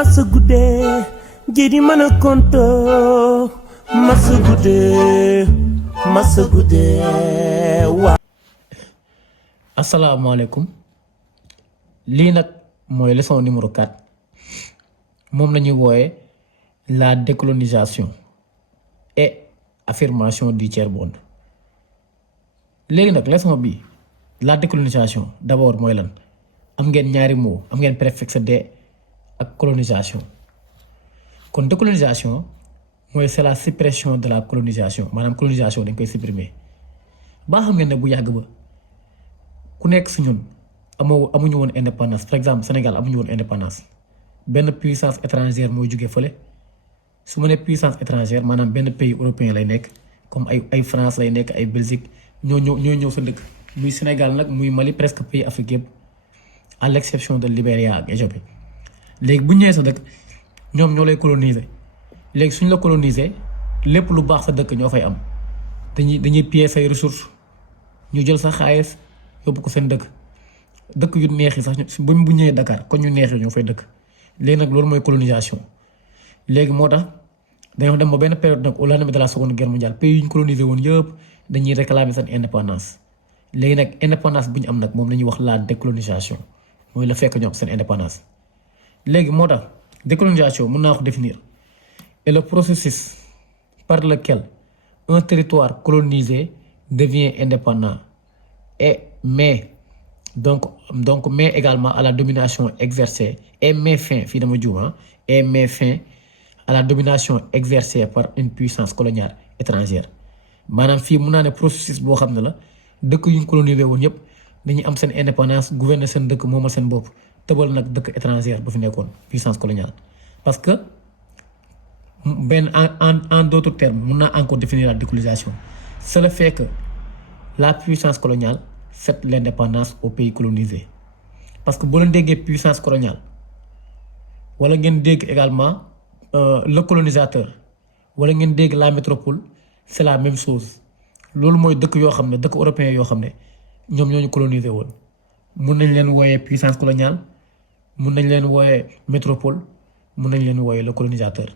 masa guddee jidi mën a konto masa guddee waa asalaamaaleykum lii nag mooy leçon numéro 4 moom la ñuy wooye la décolonisation et affirmation du tiers-monde. léegi nag leçon bi la décolonisation d'abord mooy lan am ngeen ñaari mots am ngeen préfixe de ak colonisation. kon décolonisation mooy c'est la suppression de la colonisation maanaam colonisation dañ koy supprimer. baa xam ngeen ne bu yàgg ba ku nekk si ñun amuñu woon indépendance. par exemple Sénégal amuñu woon indépendance benn puissance étrangère mooy jógee fële. su ma nee puissance étrangère maanaam benn pays européen lay nekk comme ay France lay nekk ay Belgique ñoo ñëw sa dëkk muy Sénégal nag muy Mali presque pays Afrique yëpp à l'exception de Libéria ak Éthiopie. léegi bu ñëwee sa dëkk ñoom ñoo lay coloniser léegi suñ la coloniser lépp lu baax sa dëkk ñoo fay am dañuy piller say ressources ñu jël sa xaalis yóbbu ko seen dëkk yu neex yi sax bu ñëwee Dakar kon ñu neex yi ñoo fay dëkk. léegi nag loolu mooy colonisation. léegi moo tax dañoo dem ba benn période nag au lendemain de la seconde guerre mondiale pays yu ñu colonisé woon yëpp dañuy réclamer seen indépendance. léegi nag indépendance bu ñu am nag moom la ñuy wax la décolonisation mooy la fekk ñu am seen indépendance. léegi moo tax décolonisation mën naa ko définir et le processus par lequel un territoire colonisé devient indépendant et met également à la domination exercée et met fin fii dama juuma et met fin à la domination exercée par une puissance coloniale étrangère. maanaam fii mun naa ne processus boo xam ne la dëkk yu ñu colonisé woon yëpp dañuy am seen indépendance gouverner seen dëkk moomal seen bopp tëbal nag dëkk étrangère ba fi nekkoon puissance coloniale. parce que benn en d'autres termes mun naa encore définir la décolonisation c'est le fait que la puissance coloniale cède l'indépendance au pays colonisé. parce que boo leen déggee puissance coloniale wala ngeen dégg également le colonisateur wala ngeen dégg la métropole c'est la même chose. loolu mooy dëkk yoo xam ne dëkk européen yoo xam ne ñoom ñoo ñu colonisé woon mun nañ leen wooyee puissance coloniale mun nañ leen wooyee métropole mun nañ leen wooyee le colonisateur.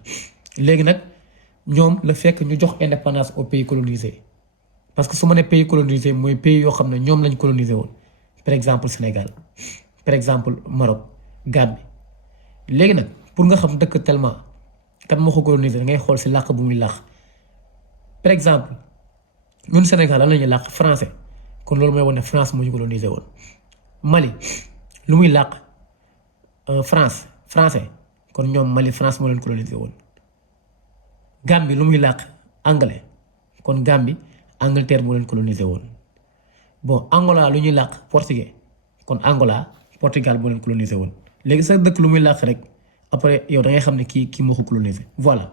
léegi nag ñoom la fekk ñu jox indépendance au pays colonisé parce que su ma nee pays colonisé mooy pays yoo xam ne ñoom lañ colonisé woon par exemple Sénégal par exemple Maroc Gambie. léegi nag pour nga xam dëkk tellement kan moo ko colonisé da ngay xool si làkk bu muy làkk. par exemple ñun Sénégal lan la ñuy làkk français kon loolu mooy wane ne France moo ñu colonisé woon. Mali lu muy làkk français kon ñoom Mali France moo leen colonisé woon. Gambie lu muy làkk anglais kon Gambie Angleterre moo leen colonisé woon. bon Angola lu ñuy làkk portugais kon Angola Portugal moo leen colonisé woon. léegi sa dëkk lu muy làkk rek après yow da ngay xam ne kii moo ko colonisé voilà.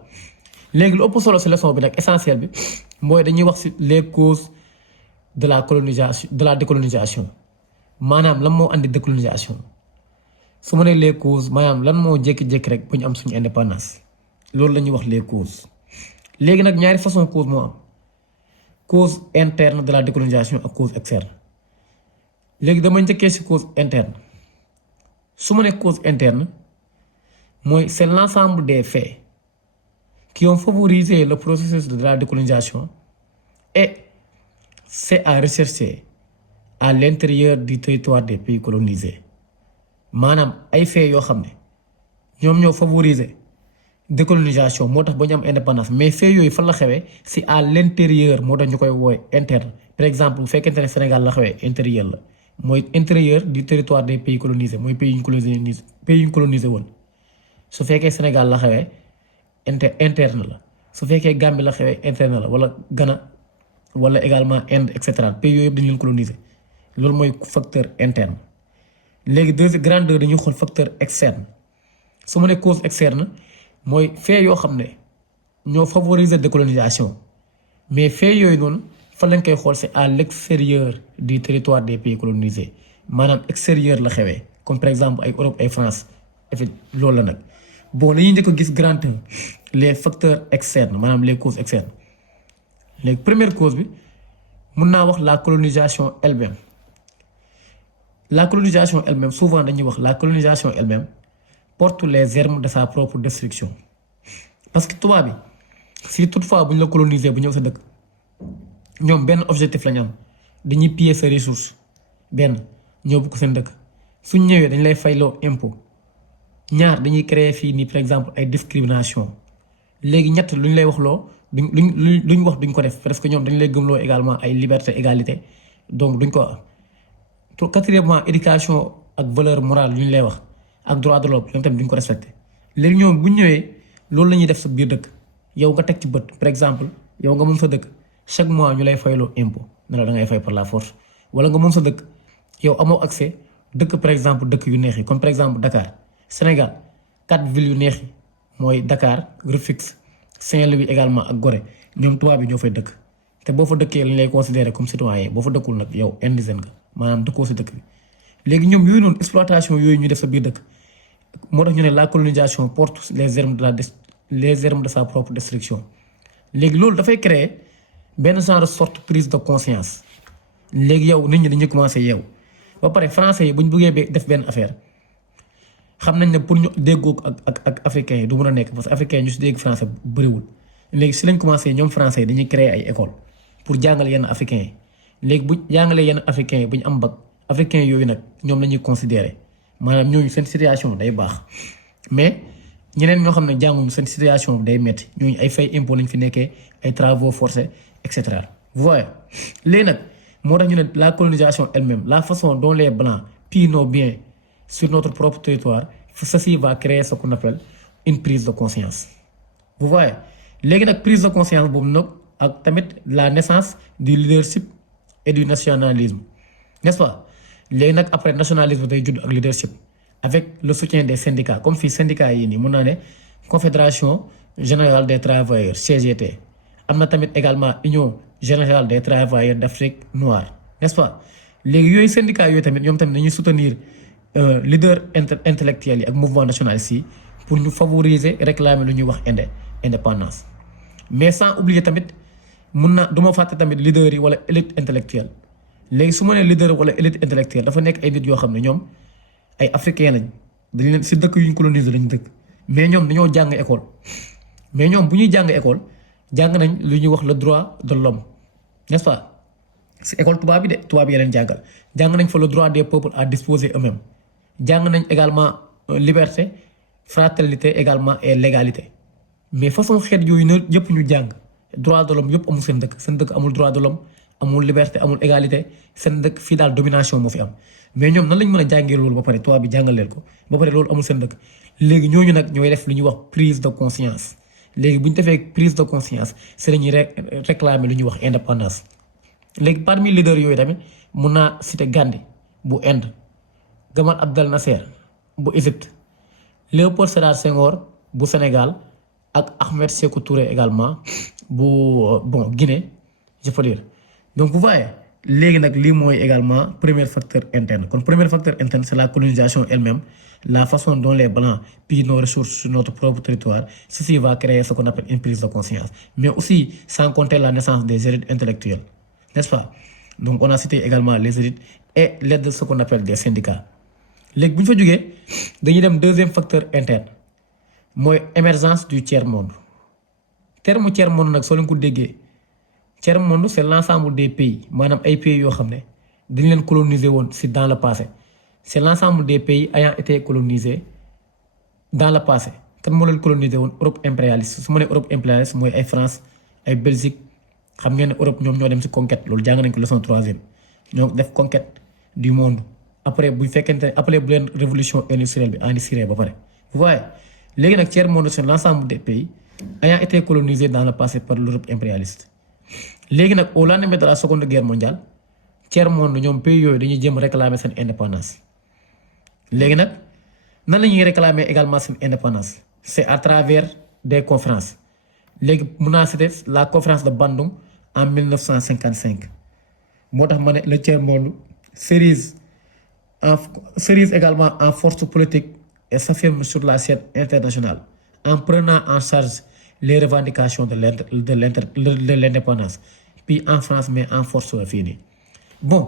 léegi lu ëpp solo ci leçon bi nag essentiel bi mooy dañuy wax ci les causes de la colonisation de la décolonisation maanaam lan moo andi décolonisation. su ma nee les causes maanaam lan moo jékki-jékki rek bu ñu am suñu indépendance loolu la ñuy wax les causes. léegi nag ñaari façon cause moo am cause interne de la décolonisation ak cause externe. léegi dama njëkkee ci cause interne su ma nee cause interne mooy c'est l'ensemble des faits qui ont favorisé le processus de la décolonisation et c'est à rechercher à l'intérieur du territoire des pays colonisés. maanaam ay faits yoo xam ne ñoom ñoo favoriser décolonisation moo tax ba ñu am indépendance mais faits yooyu fan la xewee si à l'intérieur moo tax ñu koy woowe interne. par exemple bu fekkente ne Sénégal la xewee intérieur la mooy intérieur du territoire des pays colonisés mooy pays yu ñu colonisé woon. su fekkee Sénégal la xewee interne la su fekkee Gambie la xewee interne la wala Ghana wala également Inde et cetera pays yooyu yëpp dañu leen coloniser loolu mooy facteur interne. léegi deuxième grandeur dañuy xool facteur externe su ma nee cause externe mooy fait yoo xam ne ñoo favoriser décolonisation mais fait yooyu noonu fan lañ koy xool c'est à l'extérieur du territoire des pays colonisés maanaam extérieur la xewee comme par exemple ay Europe ay France effet loolu la nag. bon dañuy njëkk a gis grand les facteurs externes maanaam les causes externes. léegi première cause bi mun naa wax la colonisation elle-même. la colonisation elle-même souvent dañuy wax la colonisation elle-même porte les armes de sa propre destruction parce que tubaab bi si toutefois bu ñu la coloniser bu ñëw sa dëkk ñoom benn objectif la ñu am dañuy piller sa ressource benn ñëw bu ko seen dëkk suñ ñëwee dañ lay fayloo impôt ñaar dañuy créer fii nii par exemple ay discrimination léegi ñett lu ñu lay wax loo luñ wax duñ ko def parce que ñoom dañ lay gëmloo également ay liberté égalité donc duñ ko quatrièmement éducation ak valeur morale lu ñu lay wax ak droit de l'homme ñoom tamit duñ ko respecté léegi ñoom bu ñu ñëwee loolu la ñuy def sa biir dëkk yow nga teg ci bët par exemple yow nga moom sa dëkk chaque mois ñu lay fayloo impôt ne la da ngay fay par la force wala nga moom sa dëkk yow amoo accès dëkk par exemple dëkk yu neex yi comme par exemple Dakar Sénégal 4 villes yu neex yi mooy Dakar Rufisque Saint-Louis également ak Gorée ñoom tubaab bi ñoo fay dëkk te boo fa dëkkee lañ lay considérer comme citoyen boo fa dëkkul nag yow indigène nga maanaam dëkkoo si dëkk bi léegi ñoom yooyu noonu exploitation yooyu ñu def sa biir dëkk moo tax ñu ne la colonisation porte les armes de sa propre destruction léegi loolu dafay créer benn genre sorte prise de conscience léegi yow nit ñi dañuy commencé yeewu ba pare français yi bu ñu bëggee def benn affaire xam nañ ne pour ñu déggoo ak africains yi du mën a nekk parce que africains yi ñu si dégg français bëriwul léegi si lañ commencé ñoom français yi dañuy créer ay école pour jàngal yenn africains yi léegi bu jàngalee yenn africains yi bu ñu am bac africains yooyu nag ñoom la ñuy considérer maanaam ñooñu seen situation day baax mais ñeneen ñoo xam ne jànguñu seen situation day metti ñooñu ay fay impôt lañ fi nekkee ay travaux forcés et cetera. vous voyez léegi nag moo tax ñu ne la colonisation elle-même la façon dont les blancs pillent nos biens sur notre propre territoire ceci va créer ce qu'on appelle une prise de conscience. vous voyez léegi nag prise de conscience boobu nag ak tamit la naissance du leadership et du nationalisme n'est-ce pas léegi nag après nationalisme day judd ak leadership avec le soutien des syndicats comme fii syndicats yi nii mun naa ne confédération générale des travailleurs CGT am na tamit également union générale des travailleurs d'Afrique noire n'est-ce pas léegi yooyu syndicats yooyu tamit ñoom tamit dañuy soutenir leader intellectuels yi ak mouvement nationaliste yi pour ñu favoriser réclamer lu ñuy wax indépendance mais sans oublier tamit mun na du ma fàtte tamit leaders yi wala élite intellectuelle léegi su ma nee leader wala élite intellectuelle dafa nekk ay nit yoo xam ne ñoom ay africains lañ dañ leen si dëkk yu ñu coloniser lañ dëkk mais ñoom dañoo jàng école mais ñoom bu ñuy jàng école jàng nañ lu ñuy wax le droit de l'homme n'est-ce pas si école tubaab bi de tubaab yi leen jàngal jàng nañ fa le droit des peuples à disposer eux-mêmes jàng nañ également liberté fraternité également et légalité mais façon xeet yooyu na yëpp ñu jàng droit de l'homme yëpp amul seen dëkk amul droit de l'homme amul liberté amul égalité seen dëkk fii daal domination moo fi am mais ñoom nan lañ mën a jàngee loolu ba pare tubaab bi jàngal leen ko ba pare loolu amul seen dëkk léegi ñooñu nag ñooy def lu ñuy wax prise de conscience léegi bu ñu defee prise de conscience c'est la ñuy réclamer lu ñuy wax indépendance léegi parmi leaders yooyu tamit mun naa citer Gandhi bu Inde Gamal Abdel Nasser bu Égypte Léopold Sédar Senghor bu Sénégal ak Ahmed Sékou Touré également bu Guinée je peux dire donc vous voyez léegi nag lii mooy également premier facteur interne kon premier facteur interne c'est la colonisation elle-même la façon dont les blancs pillent nos ressources sur notre propre territoire ceci va créer ce qu'on appelle une prise de conscience mais aussi sans compter la naissance des élites intellectuelles n'est-ce pas donc on a cité également les élites et l'aide de ce qu'on appelle des syndicats léegi bu ñu fa jógee dañuy dem deuxième facteur interne mooy émergence du tiers-monde terme tiers-monde nag soo leen ko déggee tiers-monde c'est l'ensemble des pays maanaam ay pays yoo xam ne dañ leen coloniser woon si dans le passé c'est l'ensemble des pays ayant été colonisés dans le passé kan moo leen coloniser woon Europe impérialiste su ma nee Europe impérialiste mooy ay France ay Belgique xam ngeen ne Europe ñoom ñoo dem si conquête loolu jàng nañ ko leçon 3e ñoo def conquête du monde après bu fekkente ne après bu leen révolution industrielle bi initiée ba pare vous voyez léegi nag tiers-monde c'est l'ensemble des pays ayant été colonisés dans le passé par l'Europe impérialiste léegi nag au lendemain de la seconde guerre mondiale tiers-monde ñoom pays yooyu dañuy jéem réclamer seen indépendance léegi nag nan la ñuy réclamer également seen indépendance c'est à travers des conférences léegi mun naa citer la conférence de Bandung en 1955 moo tax ma ne le tiers-monde s'érige également en force politique et s'affirme sur la scène internationale en prenant en charge les revendications de l'indépendance puis en France mais en force la fii nii bon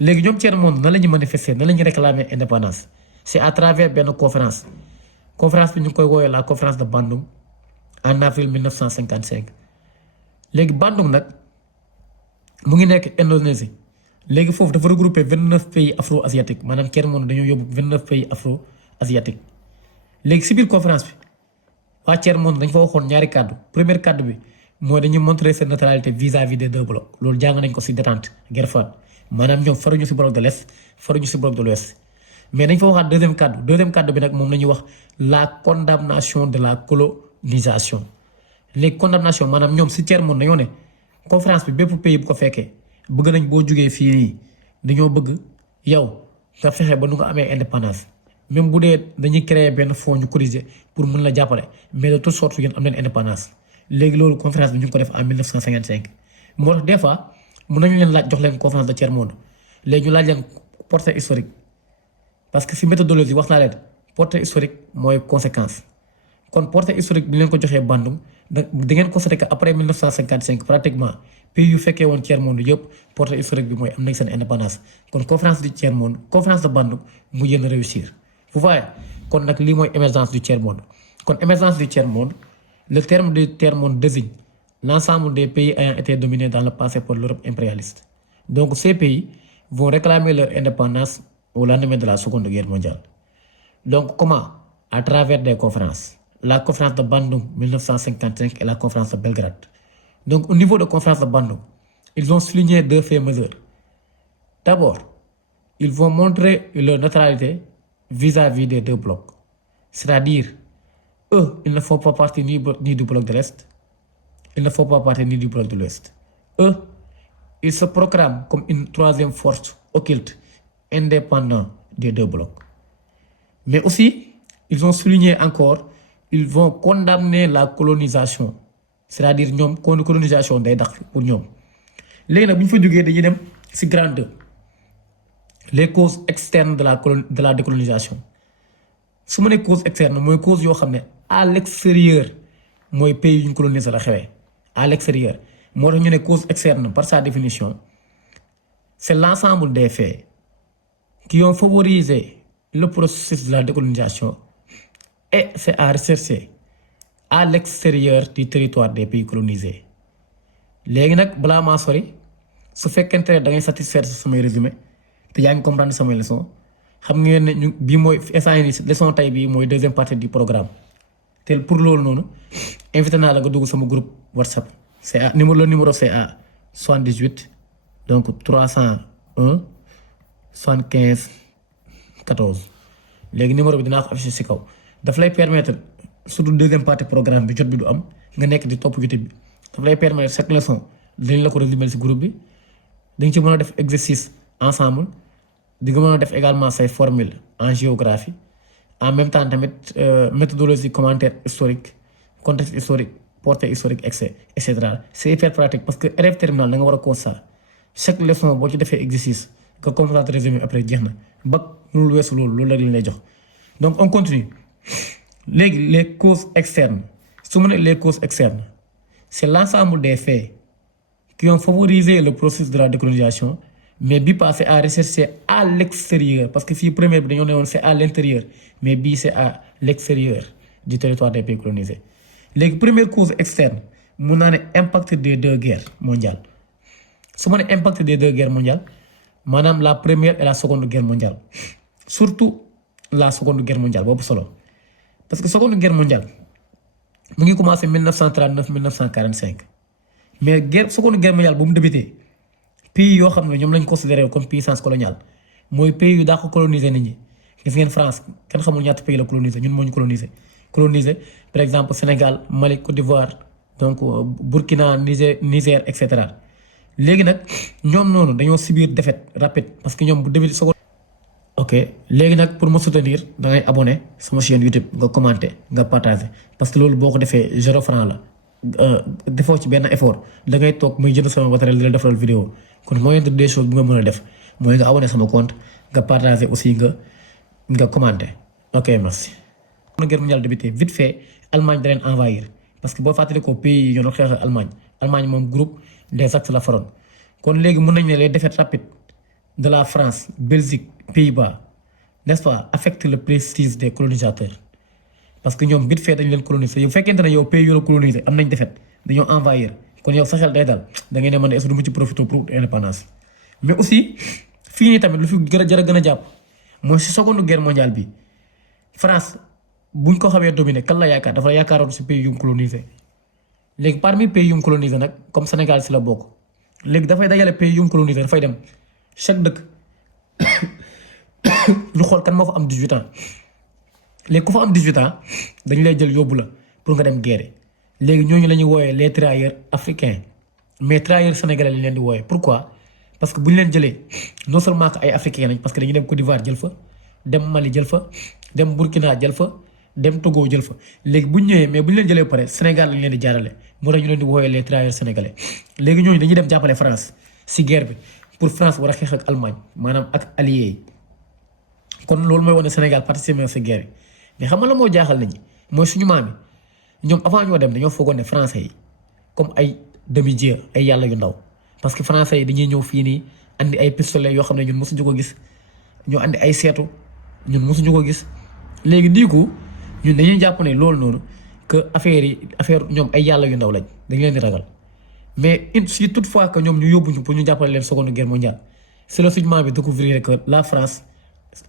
léegi ñoom tiers-monde nan la ñuy manifester nan la ñuy réclamer indépendance c'est à travers benn conférence conférence bi ñu ngi koy woowee la conférence de Bandung en avril 1955 léegi Bandung nag mu ngi nekk Indonésie léegi foofu dafa regroupé 29 pays afro-asiatiques maanaam tiers monde dañoo yóbbu 29 pays afro-asiatiques léegi si biir conférence bi waa tiers monde dañ fa waxoon ñaari kàddu première kàddu bi mooy dañuy montrer seen neutralité vis-à-vis des deux blocs loolu jàng nañ ko si détente guerre froide maanaam ñoom faruñu si bloc de l'Est faruñu si bloc de l'Ouest mais dañ fa waxaat deuxième kàddu bi nag moom la ñuy wax la condamnation de la colonisation léegi condamnation maanaam ñoom si tiers monde dañoo ne conférence bi bépp pays bu ko fekkee bëgg nañ boo jugee fii nii dañoo bëgg yow nga fexe ba nu nga amee indépendance même bu dee dañuy créer benn fonds ñu corriger pour mën la jàppale mais de toute sorte yéen am leen indépendance léegi loolu conférence bi ñu ngi ko def en 1955 moo tax des fois mun nañu leen laaj jox leen conférence de tiers monde léegi ñu laaj leen portée historique parce que si méthodologie wax naa leen portée historique mooy conséquence kon portée historique bi leen ko joxee Bandung da ngeen constaté que après 1955 pratiquement pays yu fekkee woon tiers monde yëpp portée historique bi mooy am nañ seen indépendance kon conférence du tiers monde conférence de Bandung mu yéen a réussir vous voyez kon nag lii mooy émergence du tiers monde kon émergence du tiers monde le terme du tiers monde désigne l'ensemble des pays ayant été dominés dans le passé par l'Europe impérialiste donc ces pays vont réclamer leur indépendance au lendemain de la Seconde Guerre mondiale donc comment à travers des conférences la conférence de Bandung 1955 et la conférence de Belgrade. Donc au niveau de la conférence de Bandung, ils ont souligné deux faits majeurs. D'abord, ils vont montrer leur neutralité vis-à-vis des deux blocs. C'est-à-dire, eux, ils ne font pas partie ni du bloc de l'Est, ils ne font pas partie ni du bloc de l'Ouest. Eux, ils se proclament comme une troisième force occulte, indépendante des deux blocs. Mais aussi, ils ont souligné encore ils vont condamner la colonisation c'est-à-dire ñoom colonisation day dax pour ñoom léegi nag bu ñu fa jógee dañuy dem ci grande 2 les causes externes de la décolonisation su ma nee cause externe mooy cause yoo xam ne à l'extérieur mooy pays yu ñu colonisé la xewee à l'extérieur moo tax ñu ne cause externe par sa définition c'est l'ensemble des faits qui ont favorisé le processus de la décolonisation et c'est à rechercher à l'extérieur du territoire des pays colonisés léegi nag balaa maa sori su fekkente ne da ngay satisfaire samay résumé te yaa ngi comprendre samay leçon xam ngeen ne ñu bii mooy instant yii leçon tey bii mooy deuxième partie du programme te pour loolu noonu invité naa la nga dugg sama groupe WhatsApp c'est à numéro c'est à 78 donc 301 75 14 léegi numéro bi dinaa ko affiché ci kaw. daf lay permettre surtout deuxième partie programme bi jot bi du am nga nekk di topp YouTube bi daf lay permettre chaque leçon dañ la ko résumer ci groupe bi dañ ci mën a def exercice ensemble di nga mën a def également say formule en géographie en même temps tamit méthodologie commentaire historique contexte historique portée historique et cetera c'est hyper pratique parce que élève terminal da nga war a constat chaque leçon boo ci defee exercice nga commencé résumé après jeex na ba loolu weesu loolu la lay jox donc on continue. Les causes externes. Les causes externes, c'est l'ensemble des faits qui ont favorisé le processus de la décolonisation, mais bi passé à rechercher à l'extérieur, parce que si le premier c'est à l'intérieur, mais bi c'est à l'extérieur du territoire des pays colonisés. Les premières causes externes, mon impact des deux guerres mondiales. Si on a impact des deux guerres mondiales, madame la première et la seconde guerre mondiale, surtout la seconde guerre mondiale, solo. Parce que la seconde guerre mondiale, mu ngi commencé 1939-1945 mais seconde guerre mondiale bu mu débuté pays yoo xam ne ñoom lañ considéré comme puissance coloniale mooy pays yu daa ko coloniser nit ñi gis ngeen France kenn xamul ñaata pays la coloniser ñun moo ñu coloniser par exemple Sénégal Mali Côte d'Ivoire donc Burkina Niger et cetera léegi nag ñoom noonu dañoo subir défaite rapide parce que ñoom bu débuté seconde. Ok léegi nag pour me soutenir da ngay abonné sama chaîne YouTube nga commenter nga partager parce que loolu boo ko defee 0 franc la defoo ci benn effort da ngay toog muy jënd sama matériel di la defaral vidéo kon moyen de des choses bu nga mën a def mooy nga abonné sama compte nga partager aussi nga commenter ok merci. Seconde guerre mondiale débuté vite fait Allemagne da leen envahir parce que boo fàttali ko pays yi ñoo doon xeex Allemagne moom groupe des Axes la faroon kon léegi mën nañ ne les défaites rapides de la France Belgique Pays-Bas n'est-ce pas affectent le prestige des colonisateurs parce que ñoom vite fait dañu leen coloniser yow fekkente ne yow pays yu la coloniser am nañ défaite dañoo envahir kon yow sa xel day dal da ngay ne man est-ce que du ma ci profité pour indépendance mais aussi fii nii tamit lu fi gën a jar a gën a jàpp mooy si seconde guerre mondiale bi France buñ ko xamee dominé kan la yaakaar dafa yaakaaroon si pays yu mu colonisé léegi parmi pays yu mu colonisé nag comme Sénégal si la bokk léegi dafay dajale pays yu mu colonisé dafay dem chaque dëkk ñu xool kan moo fa am 18 ans léegi ku fa am 18 ans dañu lay jël yóbbu la pour nga dem guerre léegi ñooñu la ñuy wooyee les travailleurs africains mais travailleurs sénégalais lañ leen di wooyee pourquoi parce que bu ñu leen jëlee non seulement que ay africains nañ parce que dañuy dem Côte d'Ivoire jël fa dem Mali jël fa dem Burkina jël fa dem Togo jël fa léegi bu ñu ñëwee mais bu ñu leen jëlee ba pare Sénégal lañ leen di jaarale moo tax ñu leen di wooyee les travailleurs sénégalais léegi ñooñu dañuy dem jàppale France si guerre bi pour France war a xeex ak Allemagne maanaam ak alliés yi kon loolu mooy wane Sénégal participer si guerre mais xam nga la moo jaaxal nit ñi mooy suñu maam yi ñoom avant ñoo dem dañoo foogoon ne français yi comme ay demi-dieu ay yàlla yu ndaw parce que français yi dañuy ñëw fii nii andi ay pistolet yoo xam ne ñun mosuñu ko gis ñoo andi ay seetu ñun mosuñu ko gis léegi du coup ñun dañuy jàpp ne loolu noonu que affaire ñoom ay yàlla yu ndaw lañ dañu leen di ragal mais si toutefois que ñoom ñu yóbbuñu pour ñu jàppale leen seconde guerre mondiale c'est le suñu maam bi découvrir que la France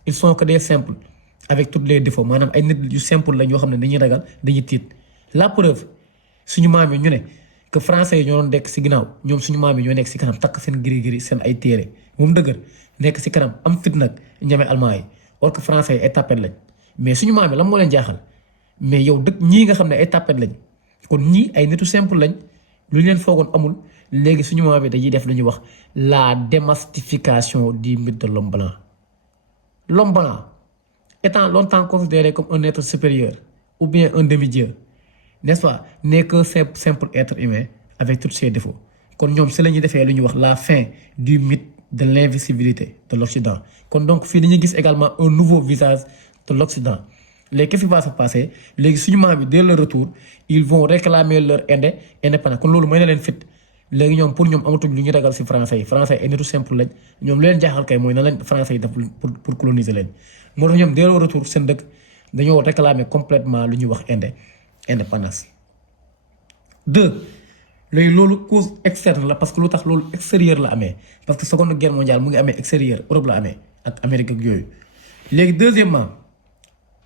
ils sont que des simples avec tous les défauts maanaam ay nit yu simple lañ yoo xam ne dañuy ragal dañuy tiit la preuve suñu maam yi ñu ne que français yi ñoo doon nekk si ginnaaw ñoom suñu maam yi ñoo nekk si kanam takk seen giri seen ay téere moom dëgër nekk si kanam am fit nag ñeme allemand yi or que français yi ay tapet lañ mais suñu maam yi lan moo leen jaaxal mais yow dëkk ñii nga xam ne ay tapet lañ kon ñii ay nitu simple lañ lu ñu leen foogoon amul léegi suñu maam yi dañuy def lu ñuy wax la démastification du mythe de l'homme blanc. L'homme blanc étant longtemps considéré comme un être supérieur ou bien un demi-dieu, n'est-ce pas, n'est qu'un simple être humain avec tous ses défauts. Kon ñoom si la ñuy defee lu ñuy wax la fin du mythe de l'invisibilité de l'Occident. Kon donc fii dañuy gis également un nouveau visage de l'Occident. Léegi qu'est-ce qui va se passer léegi suñu maam bi dès le retour ils vont réclamer leur indépendance kon loolu mooy na leen fit léegi ñoom pour ñoom amatuñ lu ñu ragal si français yi français ay nitu simple lañ ñoom lu leen jaaxal kay mooy na leen français yi def pour coloniser leen moo tax ñoom dès le retour seen dëkk dañoo réclamer complètement lu ñuy wax indépendance. Deux léegi loolu cause externe la parce que lu tax loolu extérieur la amee parce que seconde guerre mondiale mu ngi amee extérieur Europe la amee ak Amérique ak yooyu léegi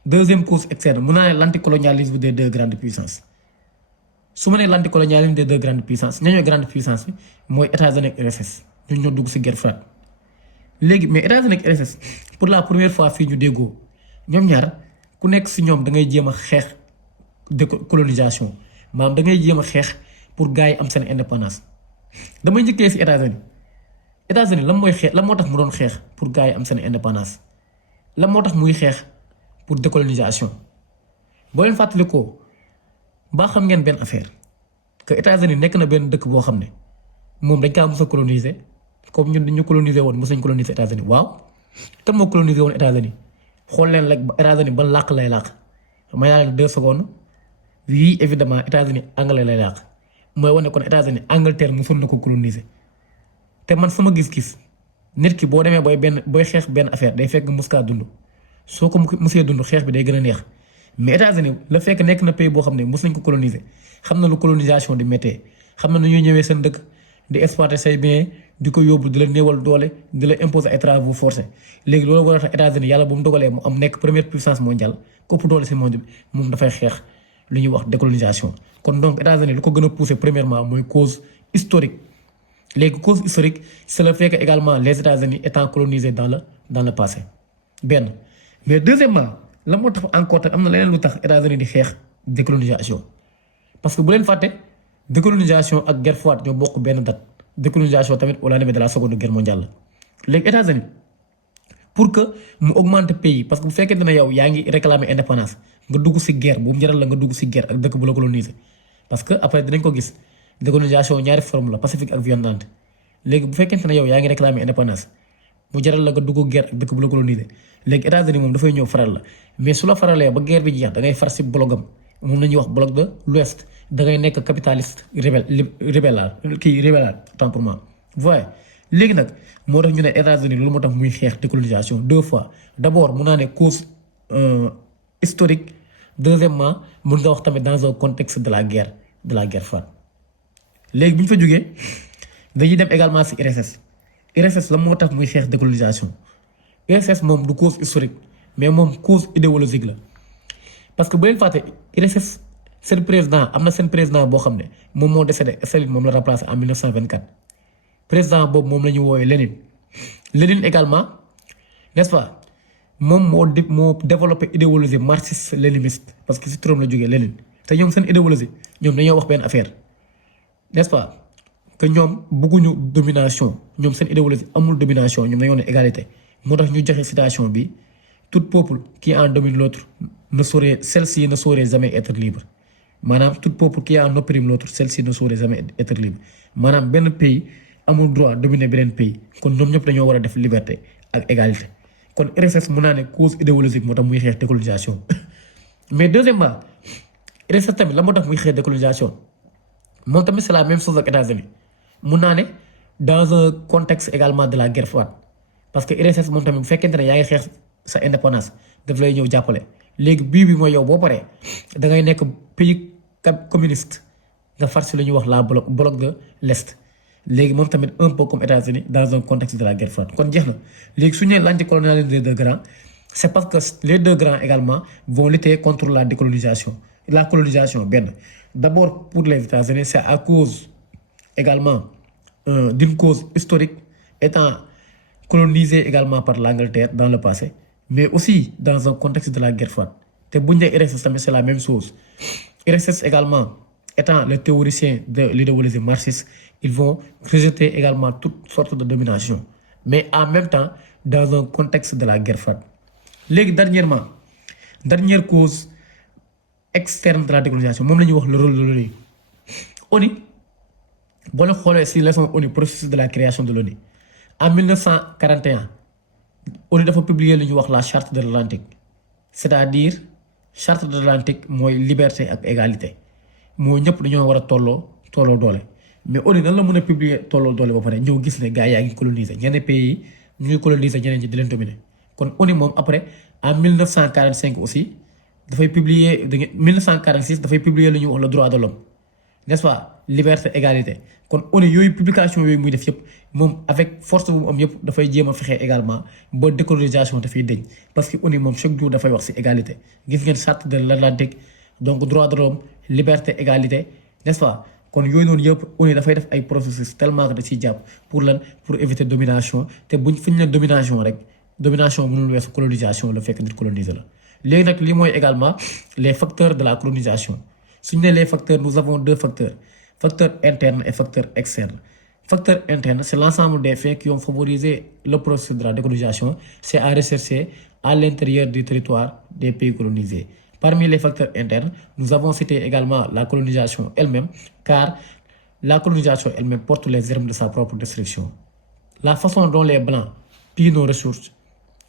deuxième cause externe mun naa ne l'anticolonialisme des deux grandes puissances su ma nee l'anticolonialisme des deux grandes puissances ñoo ñooy grande puissance bi mooy États-Unis ak URSS ñun ñoo dugg si guerre froide léegi mais États-Unis ak URSS pour la première fois fii ñu déggoo ñoom ñaar ku nekk si ñoom da ngay jéem a xeex décolonisation maanaam da ngay jéem a xeex pour gars yi am seen indépendance damay njëkkee si États-Unis lan mooy xeex lan moo tax mu doon xeex pour gars yi am seen indépendance lan moo tax muy xeex pour décolonisation boo leen fàttalikoo mbaa xam ngeen benn affaire que États-Unis nekk na benn dëkk boo xam ne moom dañ kaa mos a coloniser comme ñun dañu coloniser woon mos nañ coloniser États-Unis waaw kan moo coloniser woon États-Unis xool leen rek États-Unis ban làkk lay làkk may naa leen 2 secondes oui évidemment États-Unis anglais lay làkk mooy wane kon États-Unis Angleterre mosoon na ko coloniser te man sama gis-gis nit ki boo demee booy xeex benn affaire day fekk mos kaa dund soo ko mosee dund xeex bi day gën a neex mais États-Unis la fekk nekk na pays boo xam ne mos nañ ko coloniser xam na lu colonisation di méttee xam na nu ñuy ñëwee seen dëkk di exploiter say biens di ko yóbbu di la néewal doole di la imposer ay travaux forcés léegi loolu war a tax États-Unis yàlla bu mu dogalee mu am nekk première puissance mondiale kopp doole si monde bi moom dafay xeex lu ñuy wax décolonisation kon donc États-Unis lu ko gën a pousser premièrement mooy cause historique léegi cause historique c'est le fait que également les États-Unis étant colonisés dans le passé benn mais deuxièmement la moo tax encore tam am na leneen lu tax États-Unis di xeex décolonisation parce que bu leen fàtte décolonisation ak guerre froide ñoo bokk benn date décolonisation tamit au lendemain de la seconde guerre mondiale la léegi États-Unis pour que mu augmente pays parce que bu fekkee ne yow yaa ngi réclamer indépendance nga dugg ci guerre bu mu jaral la nga dugg ci guerre ak dëkk bu la coloniser parce que après dinañ ko gis décolonisation ñaari forme la pacifique ak violente léegi bu fekkente ne yow yaa ngi réclamer indépendance mu jaral la nga dugg guerre ak dëkk bu la coloniser léegi États-Unis moom dafay ñëw faral la mais su la faralee ba guerre bi jeex da ngay far ci blogam moom la ñuy wax bloc de l'Ouest da ngay nekk capitaliste rébellat tant pour moi voyez léegi nag moo tax ñu ne États-Unis loolu moo tax muy xeex décolonisation 2 fois d'abord mun naa ne cause historique Deuxièmement mun nga wax tamit dans un contexte de la guerre froide. léegi bu ñu fa jógee dañuy dem également ci URSS. URSS la moo tax muy xeex décolonisation. URSS moom du cause historique mais moom cause idéologique la parce que bu leen fàtte URSS seen président am na seen président boo xam ne moom moo décédé Staline moom la remplacé en 1924 président boobu moom la ñu woowee Lénine. Lénine également n'est-ce pas moom moo développé idéologie marxiste léniniste parce que si turam la jógee Lénine te ñoom seen idéologie ñoom dañoo wax benn affaire n'est-ce pas que ñoom bëgguñu domination ñoom seen idéologie amul domination ñoom dañoo ne égalité moo tax ñu joxe citation bi tout peuple qui en domine l'autre celle-ci ne saurait jamais être libre maanaam tout peuple qui en opprime l'autre celle-ci ne saurait jamais être libre maanaam benn pays amul droit dominer beneen pays kon ñoom ñëpp dañoo war a def liberté ak égalité kon URSS mun naa ne cause idéologique moo tax muy xeex décolonisation mais deuxièmement URSS tamit la moo tax muy xeex décolonisation moom tamit c'est la même chose ak États-Unis mun naa ne dans un contexte également de la guerre froide parce que URSS moom tamit bu fekkente ne yaa ngi xeex sa indépendance daf lay ñëw jàppale léegi bii bi mooy yow boo paree da ngay nekk pays communiste nga far si lu ñuy wax la bloc de l'Est léegi moom tamit un peu comme États-Unis dans un contexte de la guerre froide kon jeex na léegi su ñu nee l'anticolonialisme des deux grands c'est parce que les deux grands également vont lutter contre la colonisation benn d'abord pour les États-Unis c'est à cause également d'une cause historique étant colonisé également par l'Angleterre dans le passé mais aussi dans un contexte de la guerre froide te bu ñu nee URSS tamit c'est la même chose URSS également étant les théoriciens de l'idéologie marxiste ils vont rejeter également toutes sortes de domination mais en même temps dans un contexte de la guerre froide léegi dernière cause externe de la décolonisation moom la ñuy wax le rôle de l'ONU. ONU boo la xoolee si leçon ONU processus de la création de l'ONU en 1941 ONU dafa publier lu ñuy wax la charte de l'Atlantique c'est-à-dire charte de l'Atlantique mooy liberté ak égalité mooy ñëpp dañoo war a tolloo doole mais ONU nan la mën a publier tolloo doole ba pare ñëw gis ne gars yaa ngi coloniser ñenn pays yi ñu ngi coloniser ñeneen ñi di leen dominer kon ONU moom après en 1945 aussi dafay publier 1946 dafay publier lu ñuy wax le droit de l'homme n'est-ce pas liberté égalité kon ONU yooyu publication yooyu muy def yëpp moom avec force bu mu am yëpp dafay jéem a fexe également ba décolonisation dafay deñ parce que ONU moom chaque jour dafay wax ci égalité gis ngeen charte de l'Atlantique donc droit de l'homme liberté égalité n'est-ce pas kon yooyu noonu yëpp ONU dafay def ay processus tellement que da ciy jàpp pour éviter domination te fu ñu ne domination rek domination mënul weesu colonisation la fekk nit coloniser la léegi nag lii mooy également les facteurs de la colonisation suñu ne les facteurs nous avons deux facteurs facteur interne et facteur externe. Facteur interne, c'est l'ensemble des faits qui ont favorisé le processus de la décolonisation. C'est à rechercher à l'intérieur du territoire des pays colonisés. Parmi les facteurs internes, nous avons cité également la colonisation elle-même, car la colonisation elle-même porte les germes de sa propre destruction. La façon dont les Blancs pillent nos ressources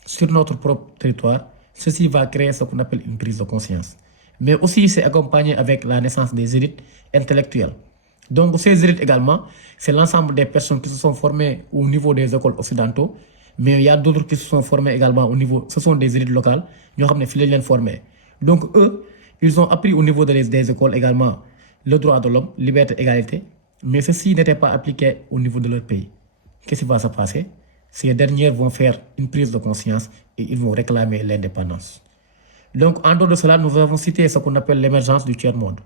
sur notre propre territoire, ceci va créer ce qu'on appelle une prise de conscience. Mais aussi, c'est accompagné avec la naissance des élites intellectuelles. Donc, ces élites également, c'est l'ensemble des personnes qui se sont formées au niveau des écoles occidentaux, mais il y a d'autres qui se sont formées également au niveau, ce sont des élites locales, nous avons les formés. Donc, eux, ils ont appris au niveau des écoles également le droit de l'homme, liberté, égalité, mais ceci n'était pas appliqué au niveau de leur pays. Qu'est-ce qui va se passer? Ces dernières vont faire une prise de conscience et ils vont réclamer l'indépendance. Donc, en dehors de cela, nous avons cité ce qu'on appelle l'émergence du tiers-monde.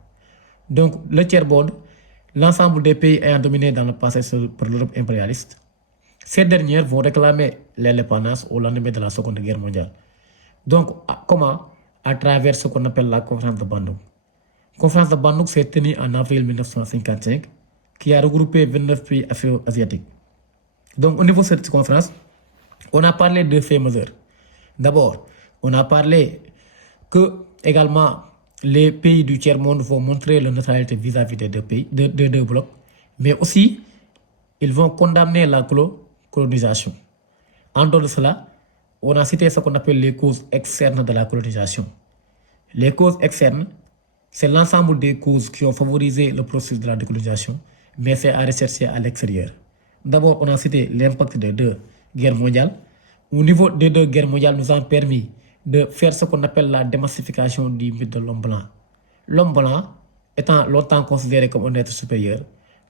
Donc, le tiers-monde, l'ensemble des pays ayant dominé dans le passé par l'Europe impérialiste, ces dernières vont réclamer l'indépendance au lendemain de la Seconde Guerre mondiale. Donc, comment? À travers ce qu'on appelle la conférence de Bandung. La conférence de Bandung s'est tenue en avril 1955, qui a regroupé 29 pays asiatiques. Donc, au niveau de cette conférence, on a parlé de faits majeurs. D'abord, on a parlé que également les pays du tiers-monde vont montrer leur neutralité vis-à-vis des deux pays, des deux blocs, mais aussi ils vont condamner la colonisation. En dehors de cela, on a cité ce qu'on appelle les causes externes de la colonisation. Les causes externes, c'est l'ensemble des causes qui ont favorisé le processus de la décolonisation, mais c'est à rechercher à l'extérieur. D'abord, on a cité l'impact des deux guerres mondiales. Au niveau des deux guerres mondiales, nous avons permis de faire ce qu'on appelle la démassification du mythe de l'homme blanc. L'homme blanc, étant longtemps considéré comme un être supérieur,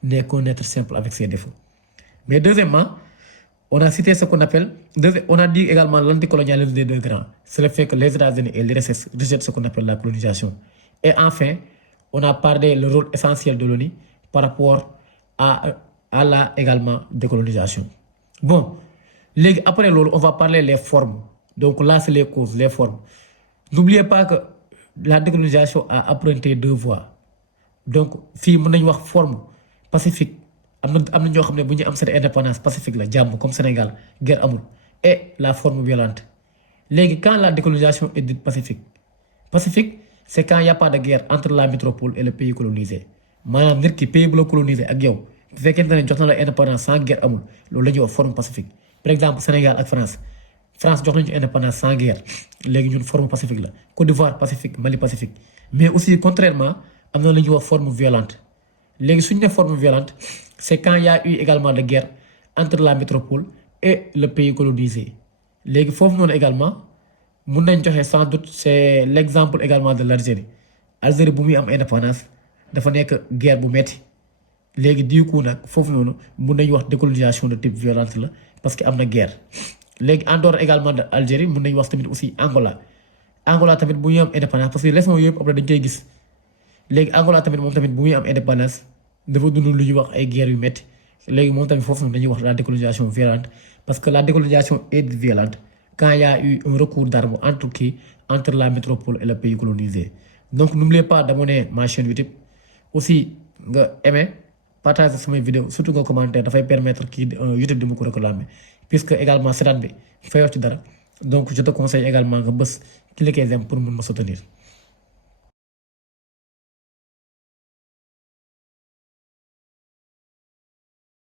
n'est qu'un être simple avec ses défauts. Mais deuxièmement, on a cité ce qu'on appelle, on a dit également l'anticolonialisme des deux grands. C'est le fait que les États-Unis et l'URSS rejettent ce qu'on appelle la colonisation. Et enfin, on a parlé le rôle essentiel de l'ONU par rapport à la également décolonisation. Bon, après l'autre, on va parler les formes. Donc là, c'est les causes, les formes. N'oubliez pas que la décolonisation a emprunté deux voies. Donc, si on a une forme pacifique, am na ñoo xam ne bu ñu am seen indépendance pacifique la jàmm comme Sénégal guerre amul, et la forme violente. Léegi quand la décolonisation est dite pacifique, c'est quand il n'y a pas de guerre entre la métropole et le pays colonisé. Maanaam nit ki pays bu la colonisé ak yow bu fekkente ne jox na la indépendance sans guerre amul, loolu la ñuy wax forme pacifique. Par exemple Sénégal ak France jox nañu indépendance sans guerre, léegi ñun forme pacifique la. Côte d'Ivoire pacifique, Mali pacifique. Mais aussi contrairement am na lu ñuy wax forme violente. Léegi suñu ne forme violente, c'est quand il y a eu également de guerre entre la métropole et le pays colonisé. Léegi foofu noonu également mun nañ joxe sans doute c'est l'exemple également de l'Algérie. Algérie bu muy am indépendance dafa nekk guerre bu metti. Léegi du coup nag foofu noonu mun nañu wax décolonisation de type violente la parce que am na guerre. Léegi en dehors également de Algérie mun nañu wax tamit aussi Angola tamit bu ñu am indépendance parce que leçon yëpp après dañ koy gis. Léegi Angola tamit moom tamit bu muy am indépendance dafa dund lu ñuy wax ay guerre yu métti. Léegi moom tamit foofu dañuy wax la décolonisation violente parce que la décolonisation est violente quand il y a eu un recours d'armes entre la métropole et le pays colonisé. Donc n'oubliez pas d'abonner ma chaîne YouTube. Aussi nga aimer, partager samay vidéo surtout nga commenter dafay permettre YouTube di ma ko réclamer puisque également seetaan bi fayoo ci dara. Donc je te conseille également nga bës cliquer j'aime pour mun ma soutenir.